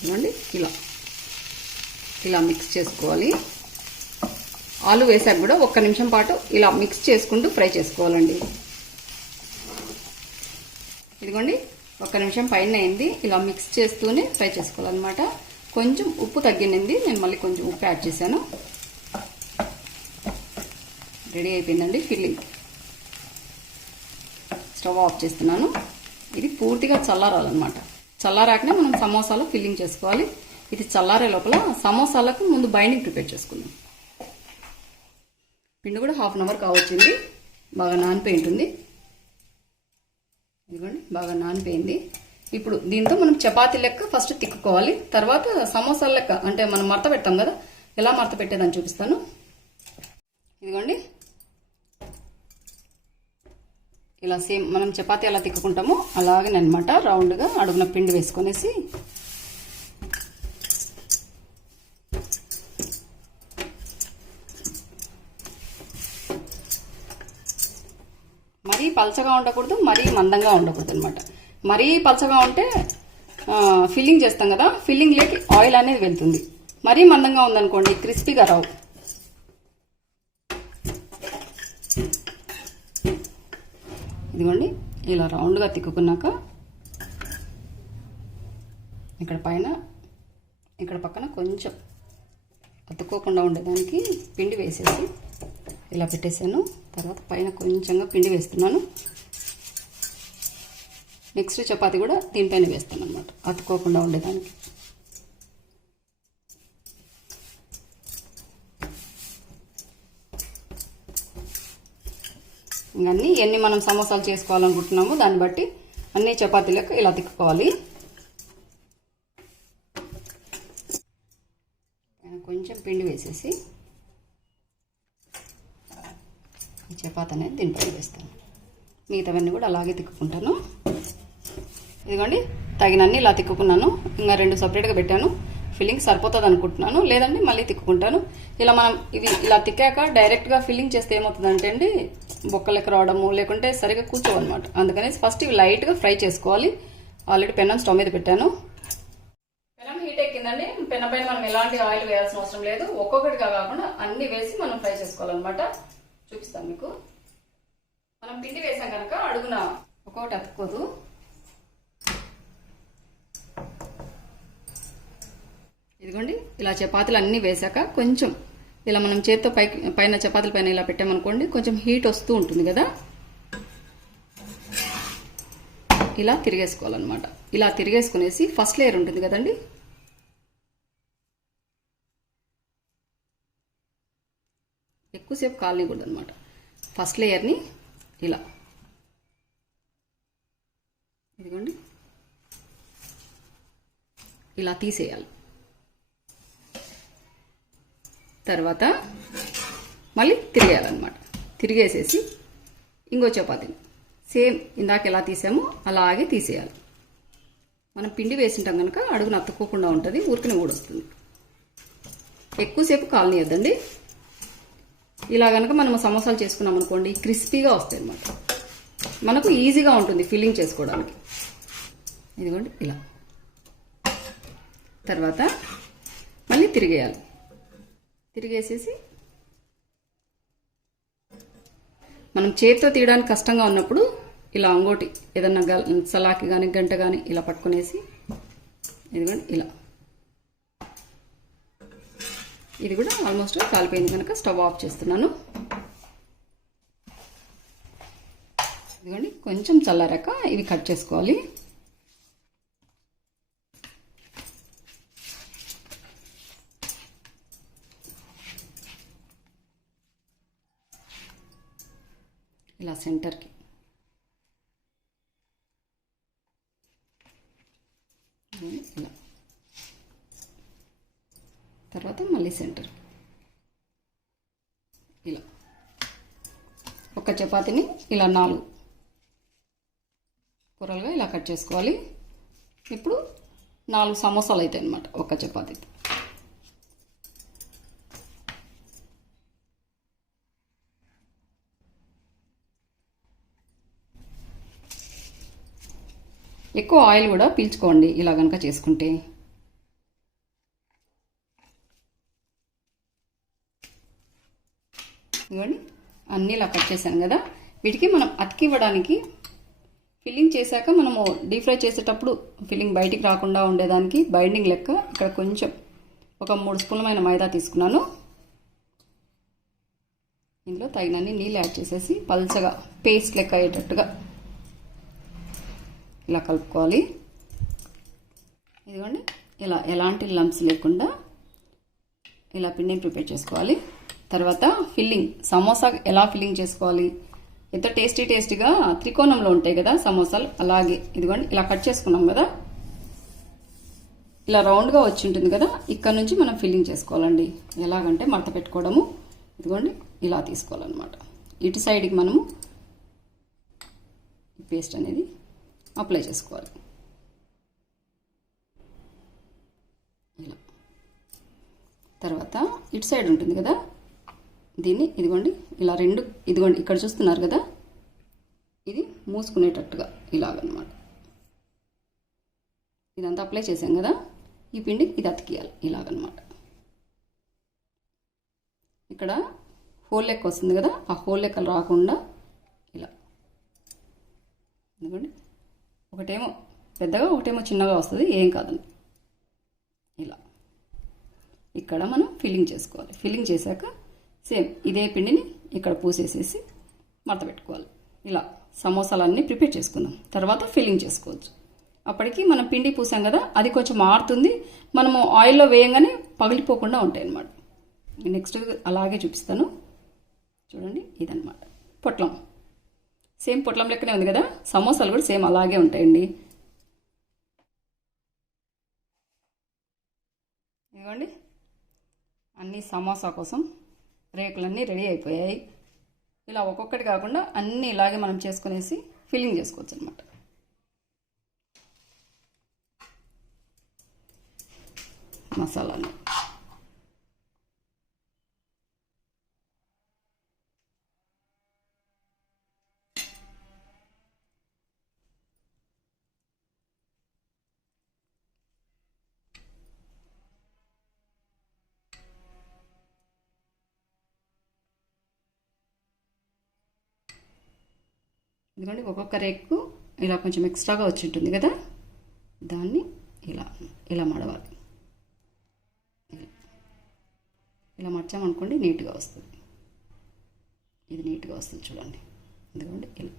ఇదిగోండి ఇలా మిక్స్ చేసుకోవాలి. ఆలు వేసాక కూడా 1 నిమిషం పాటు ఇలా మిక్స్ చేసుకుంటూ ఫ్రై చేసుకోవాలండి. ఇదిగోండి 1 నిమిషం పైన అయింది. ఇలా మిక్స్ చేస్తూనే ఫ్రై చేసుకోవాలన్నమాట. కొంచెం ఉప్పు తగ్గింది, నేను మళ్ళీ కొంచెం ఉప్పు యాడ్ చేశాను. రెడీ అయిపోయిందండి ఫిల్లింగ్. స్టవ్ ఆఫ్ చేస్తున్నాను. ఇది పూర్తిగా చల్లారాలన్నమాట. చల్లారాకనే మనం సమోసాలో ఫిల్లింగ్ చేసుకోవాలి. ఇది చల్లారే లోపల సమోసాలకు ముందు బైండింగ్ ప్రిపేర్ చేసుకుందాం. పిండి కూడా 1/2 అవర్ కావచ్చింది. బాగా నానిపోయి ఉంటుంది. ఇదిగోండి బాగా నానిపోయింది. ఇప్పుడు దీంతో మనం చపాతీ లెక్క ఫస్ట్ తిక్కుకోవాలి. తర్వాత సమోసాల లెక్క అంటే మనం మడత పెడతాం కదా, ఎలా మడత పెట్టేదని చూపిస్తాను. ఇదిగోండి ఇలా సేమ్ మనం చపాతీ ఎలా తిక్కుకుంటామో అలాగే అనమాట. రౌండ్గా అడుగున పిండి వేసుకొనేసి మరీ పలచగా ఉండకూడదు, మరీ మందంగా ఉండకూడదు అనమాట. మరీ పలచగా ఉంటే ఫిల్లింగ్ చేస్తాం కదా, ఫిల్లింగ్ లేకి ఆయిల్ అనేది వెళ్తుంది. మరీ మందంగా ఉందనుకోండి క్రిస్పీగా రావు. ఇదిగోండి ఇలా రౌండ్గా తిక్కుకున్నాక ఇక్కడ పైన ఇక్కడ పక్కన కొంచెం అతుక్కోకుండా ఉండేదానికి పిండి వేసేసి ఇలా పెట్టేశాను. తర్వాత పైన కొంచెంగా పిండి వేస్తున్నాను. నెక్స్ట్ చపాతీ కూడా దీనిపైన వేస్తాను అనమాట, అతుక్కోకుండా ఉండేదానికి. ఇంకన్నీ ఎన్ని మనం సమోసాలు చేసుకోవాలనుకుంటున్నామో దాన్ని బట్టి అన్ని చపాతీలకు ఇలా తిక్కుకోవాలి. కొంచెం పిండి వేసేసి ఈ చపాతీ అనేది దీనిపైన వేస్తాను. మిగతావన్నీ కూడా అలాగే తిక్కుకుంటాను. ఇదిగోండి తగినన్ని ఇలా తిక్కుకున్నాను. ఇంకా 2 సపరేట్గా పెట్టాను. ఫిల్లింగ్ సరిపోతుంది అనుకుంటున్నాను, లేదంటే మళ్ళీ తిక్కుకుంటాను. ఇలా మనం ఇవి ఇలా తిక్కాక డైరెక్ట్గా ఫిల్లింగ్ చేస్తే ఏమవుతుందంటే అండి బొక్కలెక్క రావడము, లేకుంటే సరిగా కూర్చోవన్నమాట. అందుకని ఫస్ట్ ఇవి లైట్గా ఫ్రై చేసుకోవాలి. ఆల్రెడీ పెనం స్టవ్ మీద పెట్టాను. పెనం హీట్ ఎక్కిందండి. పెనం పైన మనం ఎలాంటి ఆయిల్ వేయాల్సిన అవసరం లేదు. ఒక్కొక్కటిగా కాకుండా అన్ని వేసి మనం ఫ్రై చేసుకోవాలన్నమాట. చూపిస్తాను మీకు. మనం పిండి వేసాం కనుక అడుగున ఒక్కొక్కటి అతుక్కోదు. ఇదిగోండి ఇలా చపాతీలు అన్నీ వేసాక కొంచెం ఇలా మనం చేత్తో పైన చపాతీల పైన ఇలా పెట్టామనుకోండి కొంచెం హీట్ వస్తూ ఉంటుంది కదా, ఇలా తిరిగేసుకోవాలన్నమాట. ఇలా తిరిగేసుకునేసి ఫస్ట్ లేయర్ ఉంటుంది కదండి, ఎక్కువసేపు కాలనీకూడదు అనమాట. ఫస్ట్ లేయర్ని ఇలా ఇదిగోండి ఇలా తీసేయాలి. తర్వాత మళ్ళీ తిరిగేయాలన్నమాట. తిరిగేసేసి ఇంకో చపాతీని సేమ్ ఇందాక ఎలా తీసామో అలాగే తీసేయాలి. మనం పిండి వేసింటాం కనుక అడుగున అతుక్కోకుండా ఉంటుంది, ఊరికనే ఊడొస్తుంది. ఎక్కువసేపు కాలనీయద్దండి. ఇలా కనుక మనం సమోసాలు చేసుకున్నాం అనుకోండి క్రిస్పీగా వస్తాయి అన్నమాట. మనకు ఈజీగా ఉంటుంది ఫిల్లింగ్ చేసుకోవడానికి. ఇదిగోండి ఇలా. తర్వాత మళ్ళీ తిరిగేయాలి. తిరిగేసేసి మనం చేతితో తీయడానికి కష్టంగా ఉన్నప్పుడు ఇలా ఇంకోటి ఏదన్నా సలాకి కానీ గంట కానీ ఇలా పట్టుకునేసి ఇదిగోండి ఇలా. ఇది కూడా ఆల్మోస్ట్ కాలిపోయింది కనుక స్టవ్ ఆఫ్ చేస్తున్నాను. ఇదిగోండి కొంచెం చల్లారాక ఇవి కట్ చేసుకోవాలి. ఇలా సెంటర్కి ఇలా. తర్వాత మళ్ళీ సెంటర్ ఇలా. ఒక చపాతీని ఇలా 4 కూరలుగా ఇలా కట్ చేసుకోవాలి. ఇప్పుడు 4 సమోసాలు అవుతాయి అన్నమాట ఒక చపాతీ. ఎక్కువ ఆయిల్ కూడా పీల్చుకోండి ఇలా కనుక చేసుకుంటే. ఇవ్వండి అన్నీ ఇలా కట్ చేశాను కదా. వీటికి మనం అతికివ్వడానికి ఫిల్లింగ్ చేశాక మనము డీప్ ఫ్రై చేసేటప్పుడు ఫిల్లింగ్ బయటికి రాకుండా ఉండేదానికి బైండింగ్ లెక్క ఇక్కడ కొంచెం ఒక 3 స్పూన్లమైన మైదా తీసుకున్నాను. ఇందులో తగినన్ని నీళ్ళు యాడ్ చేసేసి పల్చగా పేస్ట్ లెక్క అయ్యేటట్టుగా ఇలా కలుపుకోవాలి. ఇదిగోండి ఇలా ఎలాంటి లంప్స్ లేకుండా ఇలా పిండిని ప్రిపేర్ చేసుకోవాలి. తర్వాత ఫిల్లింగ్ సమోసా ఎలా ఫిల్లింగ్ చేసుకోవాలి, ఎంతో టేస్టీగా త్రికోణంలో ఉంటాయి కదా సమోసాలు, అలాగే ఇదిగోండి ఇలా కట్ చేసుకున్నాం కదా, ఇలా రౌండ్గా వచ్చి ఉంటుంది కదా, ఇక్కడ నుంచి మనం ఫిల్లింగ్ చేసుకోవాలండి. ఎలాగంటే మడత పెట్టుకోవడము, ఇదిగోండి ఇలా తీసుకోవాలన్నమాట. ఇటు సైడ్కి మనము పేస్ట్ అనేది అప్లై చేసుకోవాలి ఇలా. తర్వాత ఇటు సైడ్ ఉంటుంది కదా, దీన్ని ఇదిగోండి ఇలా 2 ఇదిగోండి ఇక్కడ చూస్తున్నారు కదా, ఇది మూసుకునేటట్టుగా ఇలాగనమాట. ఇదంతా అప్లై చేసాం కదా, ఈ పిండి ఇది అతికియాలి ఇలాగనమాట. ఇక్కడ హోల్ లెక్క వస్తుంది కదా, ఆ హోల్ లెక్కలు రాకుండా ఇలా. ఇదిగోండి ఒకటేమో పెద్దగా ఒకటేమో చిన్నగా వస్తుంది, ఏం కాదండి. ఇలా ఇక్కడ మనం ఫిల్లింగ్ చేసుకోవాలి. ఫిల్లింగ్ చేశాక సేమ్ ఇదే పిండిని ఇక్కడ పూసేసేసి మడత పెట్టుకోవాలి. ఇలా సమోసాలన్నీ ప్రిపేర్ చేసుకుందాం, తర్వాత ఫిల్లింగ్ చేసుకోవచ్చు. అప్పటికి మనం పిండి పూసాం కదా, అది కొంచెం మారుతుంది, మనము ఆయిల్లో వేయంగానే పగిలిపోకుండా ఉంటాయి అన్నమాట. నెక్స్ట్ అలాగే చూపిస్తాను చూడండి. ఇదన్నమాట పొట్లం. సేమ్ పొట్లం లెక్కనే ఉంది కదా, సమోసాలు కూడా సేమ్ అలాగే ఉంటాయండి. ఇదిగోండి అన్నీ సమోసా కోసం రేకులన్నీ రెడీ అయిపోయాయి. ఇలా ఒక్కొక్కటి కాకుండా అన్నీ ఇలాగే మనం చేసుకునేసి ఫిల్లింగ్ చేసుకోవచ్చు అనమాట. మసాలాలు ఎందుకంటే ఒక్కొక్క రేకు ఇలా కొంచెం ఎక్స్ట్రాగా వచ్చి ఉంటుంది కదా, దాన్ని ఇలా ఇలా మడవాలి. ఇలా మర్చామనుకోండి నీట్గా వస్తుంది. ఇది నీట్గా వస్తుంది చూడండి. ఎందుకంటే ఇలా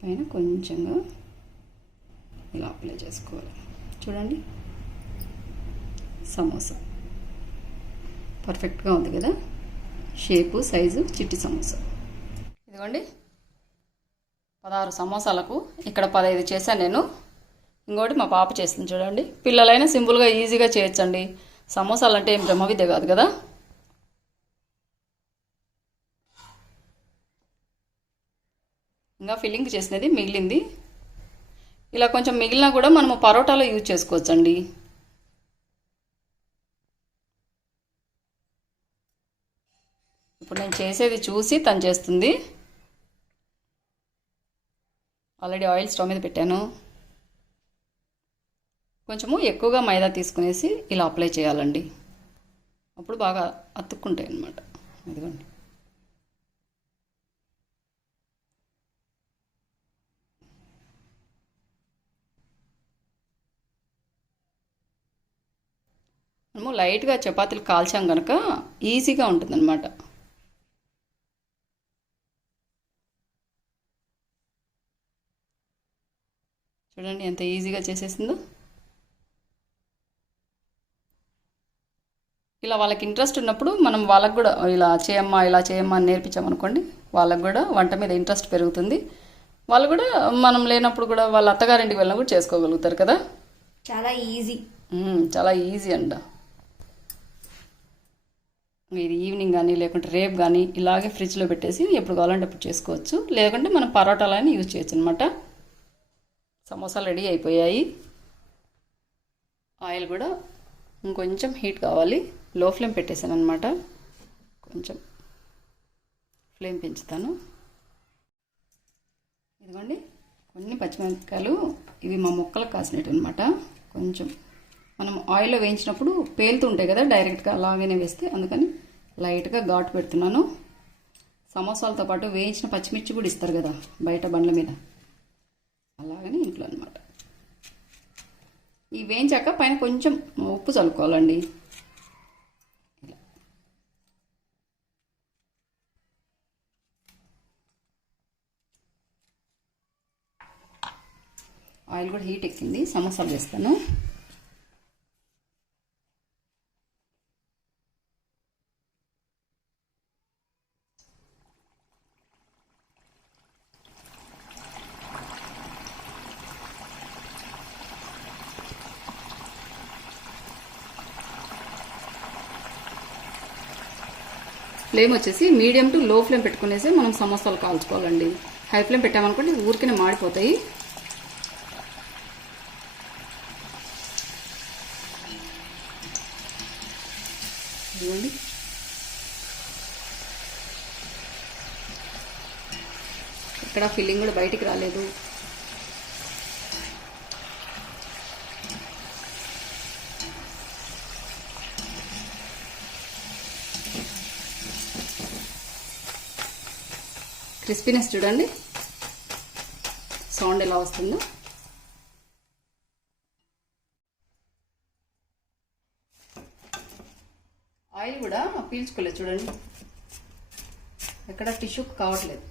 పైన కొంచెంగా ఇలా అప్లై చేసుకోవాలి. చూడండి సమోసా పర్ఫెక్ట్గా ఉంది కదా, షేపు సైజు చిట్టి సమోసా. ఇదిగోండి 16 సమోసాలకు ఇక్కడ 15 చేశాను నేను. ఇంకోటి మా పాప చేస్తుంది చూడండి. పిల్లలైనా సింపుల్గా ఈజీగా చేయొచ్చండి. సమోసాలు అంటే ఏం బ్రహ్మ విద్య కాదు కదా. ఇంకా ఫిల్లింగ్ చేసినది మిగిలింది. ఇలా కొంచెం మిగిలినా కూడా మనము పరోటాలో యూజ్ చేసుకోవచ్చండి. చేసేది చూసి తను చేస్తుంది. ఆల్రెడీ ఆయిల్ స్టవ్ మీద పెట్టాను. కొంచెము ఎక్కువగా మైదా తీసుకునేసి ఇలా అప్లై చేయాలండి. అప్పుడు బాగా అతుక్కుంటాయి అన్నమాట. ఇదిగోండి. మనము లైట్గా చపాతీలు కాల్చాం కనుక ఈజీగా ఉంటుందన్నమాట. చూడండి ఎంత ఈజీగా చేసేసిందో. ఇలా వాళ్ళకి ఇంట్రెస్ట్ ఉన్నప్పుడు మనం వాళ్ళకు కూడా ఇలా చేయమ్మా ఇలా చేయమ్మా అని నేర్పించామనుకోండి, వాళ్ళకు కూడా వంట మీద ఇంట్రెస్ట్ పెరుగుతుంది. వాళ్ళు కూడా మనం లేనప్పుడు కూడా వాళ్ళ అత్తగారింటికి వెళ్ళినా కూడా చేసుకోగలుగుతారు కదా. చాలా ఈజీ. చాలా ఈజీ అంట. ఇది ఈవినింగ్ కానీ లేకుంటే రేపు కానీ ఇలాగే ఫ్రిడ్జ్లో పెట్టేసి ఎప్పుడు కావాలంటే అప్పుడు చేసుకోవచ్చు. లేకుంటే మనం పరోటాలని యూజ్ చేయొచ్చు అనమాట. సమోసాలు రెడీ అయిపోయాయి. ఆయిల్ కూడా ఇంకొంచెం హీట్ కావాలి. లో ఫ్లేమ్ పెట్టేశాను అనమాట. కొంచెం ఫ్లేమ్ పెంచుతాను. ఇదిగోండి కొన్ని పచ్చిమిరపకాయలు, ఇవి మా మొక్కలకు కాసినట్టు అనమాట. కొంచెం మనం ఆయిల్లో వేయించినప్పుడు పేలుతూ ఉంటాయి కదా, డైరెక్ట్గా అలాగనే వేస్తే, అందుకని లైట్గా ఘాటు పెడుతున్నాను. సమోసాలతో పాటు వేయించిన పచ్చిమిర్చి కూడా ఇస్తారు కదా బయట బండ్ల మీద, అలాగని ఇంట్లో అనమాట. ఈ వేయించాక పైన కొంచెం ఉప్పు చల్లుకోవాలండి. ఇలా ఆయిల్ కూడా హీట్ ఎక్కింది. సమోసాలు వేస్తాను. ఫ్లేమ్ వచ్చేసి మీడియం టు లో ఫ్లేమ్ పెట్టుకునేసి మనం సమోసాలు కాల్చుకోవాలండి. హై ఫ్లేమ్ పెట్టామనుకోండి ఊరికనే మాడిపోతాయి. ఇవ్వండి. ఇక్కడ ఫిల్లింగ్ కూడా బయటికి రాలేదు. క్రిస్పీనెస్ చూడండి, సౌండ్ ఎలా వస్తుందో. ఆయిల్ కూడా పీల్చుకోలేదు చూడండి, ఎక్కడ టిష్యూ కావట్లేదు.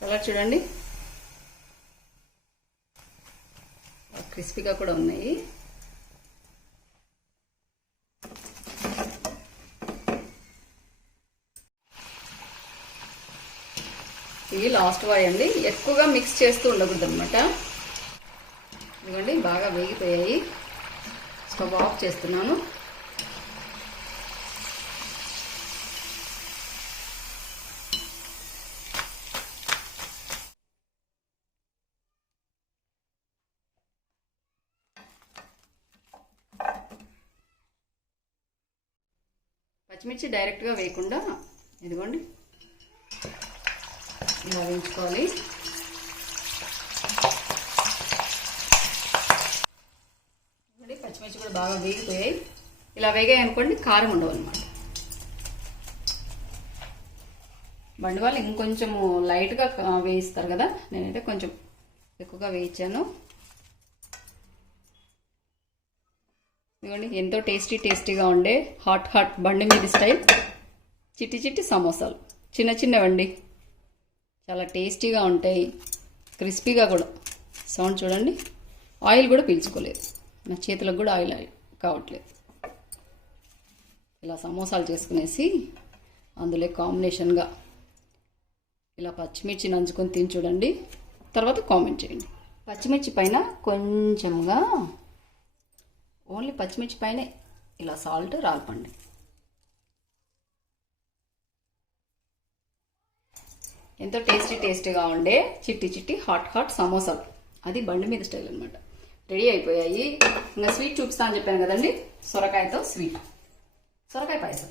కలర్ చూడండి, క్రిస్పీగా కూడా ఉన్నాయి. ఇవి లాస్ట్ వాయి అండి, ఎక్కువగా మిక్స్ చేస్తూ ఉండకూడదు అనమాట. ఇదిగోండి బాగా వేగిపోయాయి. స్టవ్ ఆఫ్ చేస్తున్నాను. పచ్చిమిర్చి డైరెక్ట్గా వేయకుండా ఇదిగోండి ఇలా వేయించుకోవాలి. పచ్చిమిర్చి కూడా బాగా వేగిపోయాయి. ఇలా వేగాయి అనుకోండి కారం ఉండవు అనమాట. బండి వాళ్ళు ఇంకొంచెము లైట్గా వేయిస్తారు కదా, నేనైతే కొంచెం ఎక్కువగా వేయించాను. ఇదిగోండి ఎంతో టేస్టీగా ఉండే హాట్ బండి మీద స్టైల్ చిట్టి చిట్టి సమోసాలు, చిన్న చిన్నవండి, చాలా టేస్టీగా ఉంటాయి, క్రిస్పీగా కూడా. సౌండ్ చూడండి, ఆయిల్ కూడా పీల్చుకోలేదు, నా చేతులకు కూడా ఆయిల్ కావట్లేదు. ఇలా సమోసాలు చేసుకునేసి అందులో కాంబినేషన్గా ఇలా పచ్చిమిర్చి నంచుకొని తిని చూడండి, తర్వాత కామెంట్ చేయండి. పచ్చిమిర్చి పైన కొంచెంగా, ఓన్లీ పచ్చిమిర్చి పైన ఇలా సాల్ట్ రాల్పండి. ఎంతో టేస్టీగా ఉండే చిట్టి హాట్ సమోసాలు, అది బండి మీద స్టైల్ అనమాట, రెడీ అయిపోయాయి. ఇంకా స్వీట్ చూపిస్తా అని చెప్పాను కదండి, సొరకాయతో స్వీట్, సొరకాయ పాయసం.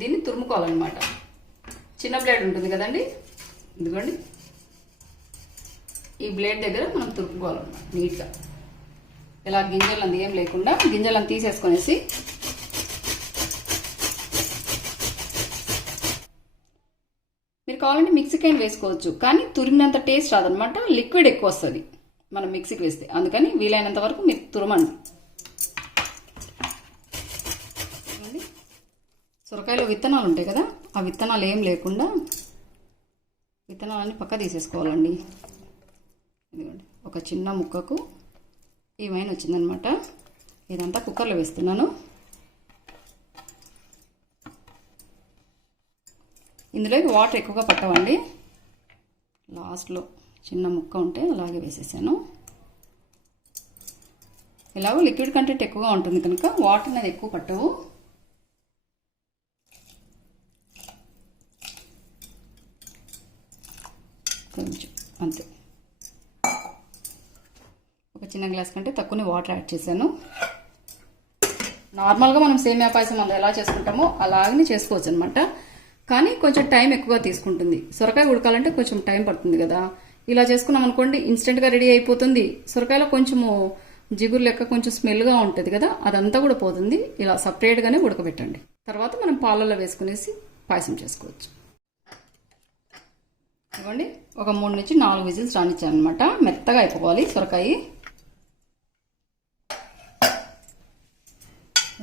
దీన్ని తురుముకోవాలన్నమాట. చిన్న బ్లేడ్ ఉంటుంది కదండి, ఇదిగోండి ఈ బ్లేడ్ దగ్గర మనం తురుముకోవాలన్నమాట నీట్గా. ఇలా గింజలు ఏం లేకుండా గింజలను తీసేసుకొనేసి మీరు కావాలంటే మిక్సీకి అయినా వేసుకోవచ్చు, కానీ తురిమినంత టేస్ట్ రాదనమాట, లిక్విడ్ ఎక్కువ వస్తుంది మనం మిక్సీకి వేస్తే. అందుకని వీలైనంత వరకు మీరు తురమండి. సొరకాయలో విత్తనాలు ఉంటాయి కదా, ఆ విత్తనాలు ఏం లేకుండా విత్తనాలన్నీ పక్క తీసేసుకోవాలండి. ఇదిగోండి ఒక చిన్న ముక్కకు ఏమైనా వచ్చిందనమాట. ఇదంతా కుక్కర్లో వేస్తున్నాను. ఇందులోకి వాటర్ ఎక్కువగా పట్టవండి, లాస్ట్లో చిన్న ముక్క ఉంటే అలాగే వేసేసాను. ఇలాగో లిక్విడ్ కంటెంట్ ఎక్కువగా ఉంటుంది కనుక వాటర్ అనేది ఎక్కువ పట్టవు. కొంచెం అంతే, ఒక చిన్న గ్లాస్ కంటే తక్కువనే వాటర్ యాడ్ చేశాను. నార్మల్గా మనం సేమియా పాయసం మనం ఎలా చేసుకుంటామో అలాగనే చేసుకోవచ్చు అనమాట, కానీ కొంచెం టైం ఎక్కువగా తీసుకుంటుంది. సొరకాయ ఉడకాలంటే కొంచెం టైం పడుతుంది కదా. ఇలా చేసుకున్నాం అనుకోండి ఇన్స్టెంట్గా రెడీ అయిపోతుంది. సొరకాయలో కొంచెము జిగురు లెక్క కొంచెం స్మెల్గా ఉంటుంది కదా, అదంతా కూడా పోతుంది. ఇలా సపరేట్గానే ఉడకబెట్టండి. తర్వాత మనం పాలల్లో వేసుకునేసి పాయసం చేసుకోవచ్చు. ఇవ్వండి ఒక 3 నుంచి 4 విజిల్స్ రానిచ్చాను అనమాట. మెత్తగా అయిపోవాలి సొరకాయ.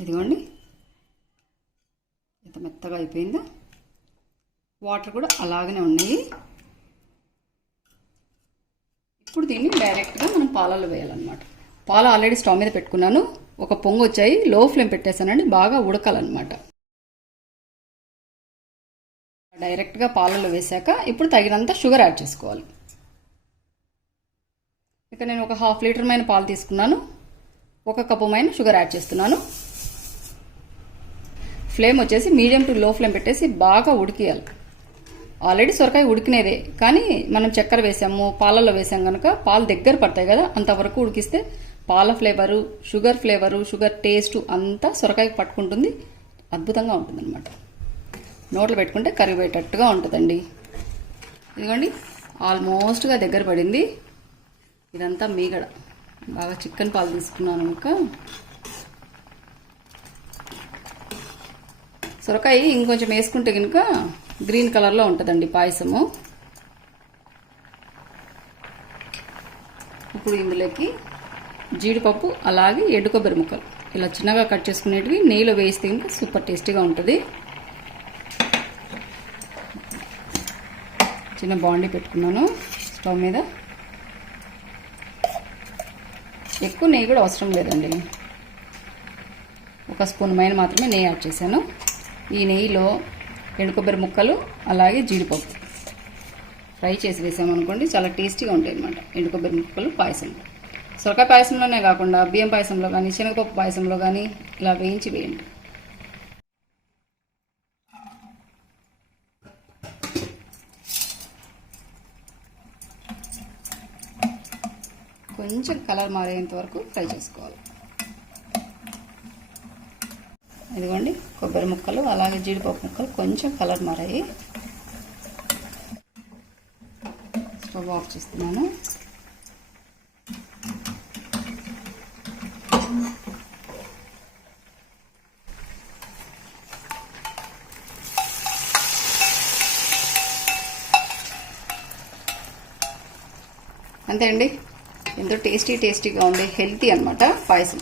ఇదిగోండి ఎంత మెత్తగా అయిపోయిందో. వాటర్ కూడా అలాగనే ఉన్నాయి. ఇప్పుడు దీన్ని డైరెక్ట్గా మనం పాలల్లో వేయాలన్నమాట. పాలు ఆల్రెడీ స్టవ్ మీద పెట్టుకున్నాను, ఒక పొంగు వచ్చాయి, లో ఫ్లేమ్ పెట్టేశానండి, బాగా ఉడకాలన్నమాట. డైరెక్ట్గా పాలల్లో వేసాక ఇప్పుడు తగినంత షుగర్ యాడ్ చేసుకోవాలి. ఇక నేను ఒక 1/2 లీటర్ మైన పాలు తీసుకున్నాను, 1 కప్పు మైన షుగర్ యాడ్ చేస్తున్నాను. ఫ్లేమ్ వచ్చేసి మీడియం టు లో ఫ్లేమ్ పెట్టేసి బాగా ఉడికియాలి. ఆల్రెడీ సొరకాయ ఉడికినేదే, కానీ మనం చక్కెర వేసాము, పాలల్లో వేసాం కనుక పాలు దగ్గర పడతాయి కదా, అంతవరకు ఉడికిస్తే పాల ఫ్లేవరు, షుగర్ టేస్ట్ అంతా సొరకాయకి పట్టుకుంటుంది. అద్భుతంగా ఉంటుంది అనమాట. నోట్లో పెట్టుకుంటే కరిగిపోయేటట్టుగా ఉంటుందండి. ఇదిగోండి ఆల్మోస్ట్గా దగ్గర పడింది. ఇదంతా మీగడ, బాగా చిక్కన్ పాలు తీసుకున్నాను కనుక సొరకాయ ఇంకొంచెం వేసుకుంటే కనుక గ్రీన్ కలర్లో ఉంటుందండి పాయసము. ఇప్పుడు ఇందులోకి జీడిపప్పు అలాగే ఎండు కొబ్బరి ముక్కలు ఇలా చిన్నగా కట్ చేసుకునేటివి నెయ్యిలో వేస్తే కనుక సూపర్ టేస్టీగా ఉంటుంది. చిన్న బాండీ పెట్టుకున్నాను స్టవ్ మీద. ఎక్కువ నెయ్యి కూడా అవసరం లేదండి, 1 స్పూన్ మైన మాత్రమే నెయ్యి యాడ్ చేశాను. ఈ నెయ్యిలో ఎండు కొబ్బరి ముక్కలు అలాగే జీడిపప్పు ఫ్రై చేసి వేసామనుకోండి చాలా టేస్టీగా ఉంటాయి అన్నమాట. ఎండు కొబ్బరి ముక్కలు పాయసం, సొరకాయ పాయసంలోనే కాకుండా బియ్యం పాయసంలో కానీ శనగపప్పు పాయసంలో కానీ ఇలా వేయించి వేయండి. కొంచెం కలర్ మారేంత వరకు ఫ్రై చేసుకోవాలి. ఇదిగోండి కొబ్బరి ముక్కలు అలాగే జీడిపప్పు ముక్కలు కొంచెం కలర్ మారాయి. స్టవ్ ఆఫ్ చేస్తున్నాను. అంతే అండి, ఎంతో టేస్టీగా ఉండే హెల్తీ అన్నమాట పాయసం,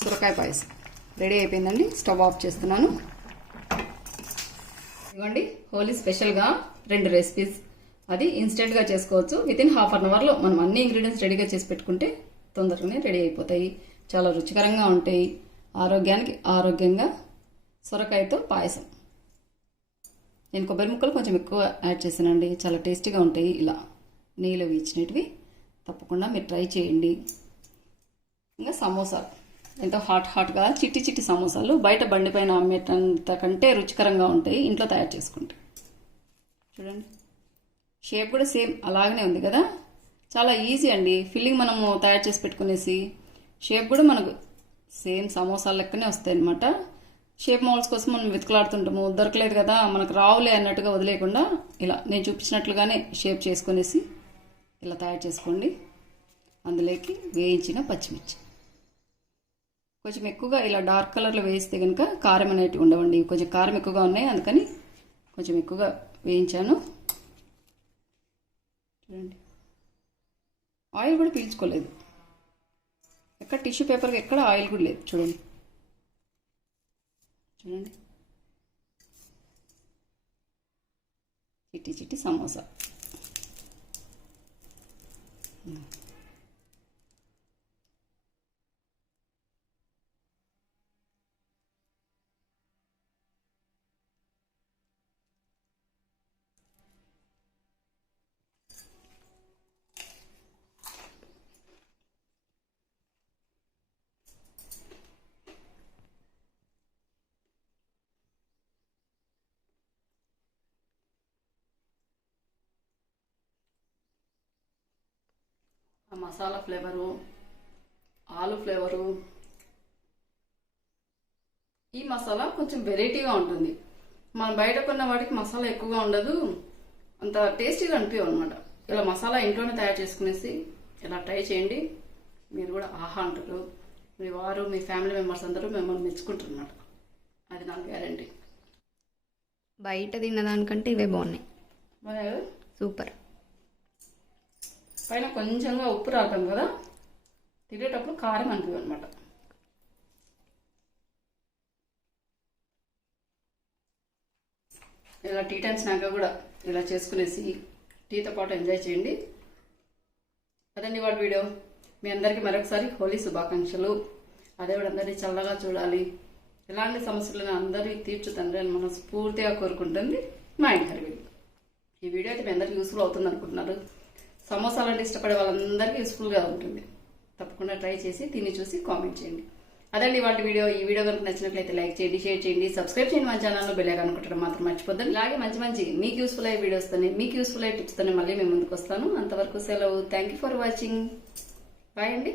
సొరకాయ పాయసం రెడీ అయిపోయిందండి. స్టవ్ ఆఫ్ చేస్తున్నాను. ఇవ్వండి హోలీ స్పెషల్గా 2 రెసిపీస్, అది ఇన్స్టెంట్గా చేసుకోవచ్చు. వితిన్ ½ అవర్లో మనం అన్ని ఇంగ్రీడియంట్స్ రెడీగా చేసి పెట్టుకుంటే తొందరగానే రెడీ అయిపోతాయి. చాలా రుచికరంగా ఉంటాయి. ఆరోగ్యానికి ఆరోగ్యంగా సొరకాయతో పాయసం. నేను కొబ్బరి ముక్కలు కొంచెం ఎక్కువ యాడ్ చేశానండి, చాలా టేస్టీగా ఉంటాయి ఇలా నెయ్యిలో వేయించినవి. తప్పకుండా మీరు ట్రై చేయండి. ఇంకా సమోసాలు ఎంతో హాట్గా చిట్టి చిట్టి సమోసాలు బయట బండి పైన అమ్మేటంత కంటే రుచికరంగా ఉంటాయి ఇంట్లో తయారు చేసుకుంటే. చూడండి, షేప్ కూడా సేమ్ అలాగనే ఉంది కదా, చాలా ఈజీ అండి. ఫిల్లింగ్ మనము తయారు చేసి పెట్టుకునేసి షేప్ కూడా మనకు సేమ్ సమోసాల లెక్కనే వస్తాయి అన్నమాట. షేప్ మోల్డ్స్ కోసం మనం వెతుకులాడుతుంటాము, దొరకలేదు కదా మనకు రావులే అన్నట్టుగా వదిలేయకుండా ఇలా నేను చూపించినట్లుగానే షేప్ చేసుకునేసి ఇలా తయారు చేసుకోండి. అందులోకి వేయించిన పచ్చిమిర్చి కొంచెం ఎక్కువగా ఇలా డార్క్ కలర్లో వేయిస్తే కనుక కారం అనేటివి ఉండవండి. కొంచెం కారం ఎక్కువగా ఉన్నాయి, అందుకని కొంచెం ఎక్కువగా వేయించాను. చూడండి, ఆయిల్ కూడా పీల్చుకోలేదు, ఎక్కడ టిష్యూ పేపర్కి ఎక్కడ ఆయిల్ కూడా లేదు. చూడండి చూడండి, చిట్టి చిట్టి సమోసా. మసాలా ఫ్లేవరు, ఆలు ఫ్లేవరు, ఈ మసాలా కొంచెం వెరైటీగా ఉంటుంది. మనం బయట కొన్న వాటికి మసాలా ఎక్కువగా ఉండదు, అంత టేస్టీగా అనిపించవు అనమాట. ఇలా మసాలా ఇంట్లోనే తయారు చేసుకునేసి ఇలా ట్రై చేయండి, మీరు కూడా ఆహా అంటారు. మీ వారు మీ ఫ్యామిలీ మెంబర్స్ అందరూ మిమ్మల్ని మెచ్చుకుంటారు అన్నమాట, అది నా గ్యారంటీ. బయట తిన్నదానికంటే ఇవే బాగున్నాయి, బాగా సూపర్. పైన కొంచెంగా ఉప్పు రాతాం కదా, తినేటప్పుడు కారం అనిపిస్తుంది అనమాట. ఇలా టీ టైం స్నాక్గా కూడా ఇలా చేసుకునేసి టీతో పాటు ఎంజాయ్ చేయండి. అదండి వాడి వీడియో. మీ అందరికీ మరొకసారి హోలీ శుభాకాంక్షలు. అదేవిడ అందరినీ చల్లగా చూడాలి, ఎలాంటి సమస్యలను అందరినీ తీర్చుతండ్రి అని మనస్ఫూర్తిగా కోరుకుంటుంది మా ఇంటర్వ్యూ. ఈ వీడియో అయితే మీ అందరికీ యూస్ఫుల్ అవుతుంది అనుకుంటున్నారు. సమోసాలు అంటే ఇష్టపడే వాళ్ళందరికీ యూస్ఫుల్గా ఉంటుంది. తప్పకుండా ట్రై చేసి తిని చూసి కామెంట్ చేయండి. అదండి వాటి వీడియో. ఈ వీడియో కనుక నచ్చినట్లయితే లైక్ చేయండి, షేర్ చేయండి, సబ్స్క్రైబ్ చేయండి. మన ఛానల్లో బెల్ ఐకాన్ కొట్టడం మాత్రం మర్చిపోద్దండి. ఇలాగే మంచి మంచి మీకు యూస్ఫుల్ అయ్యే వీడియోస్తోనే, మీకు యూస్ఫుల్ అయ్యే టిప్స్తోనే మళ్ళీ మేము ముందుకు వస్తాను. అంతవరకు సెలవు. Thank you for watching. Bye అండి.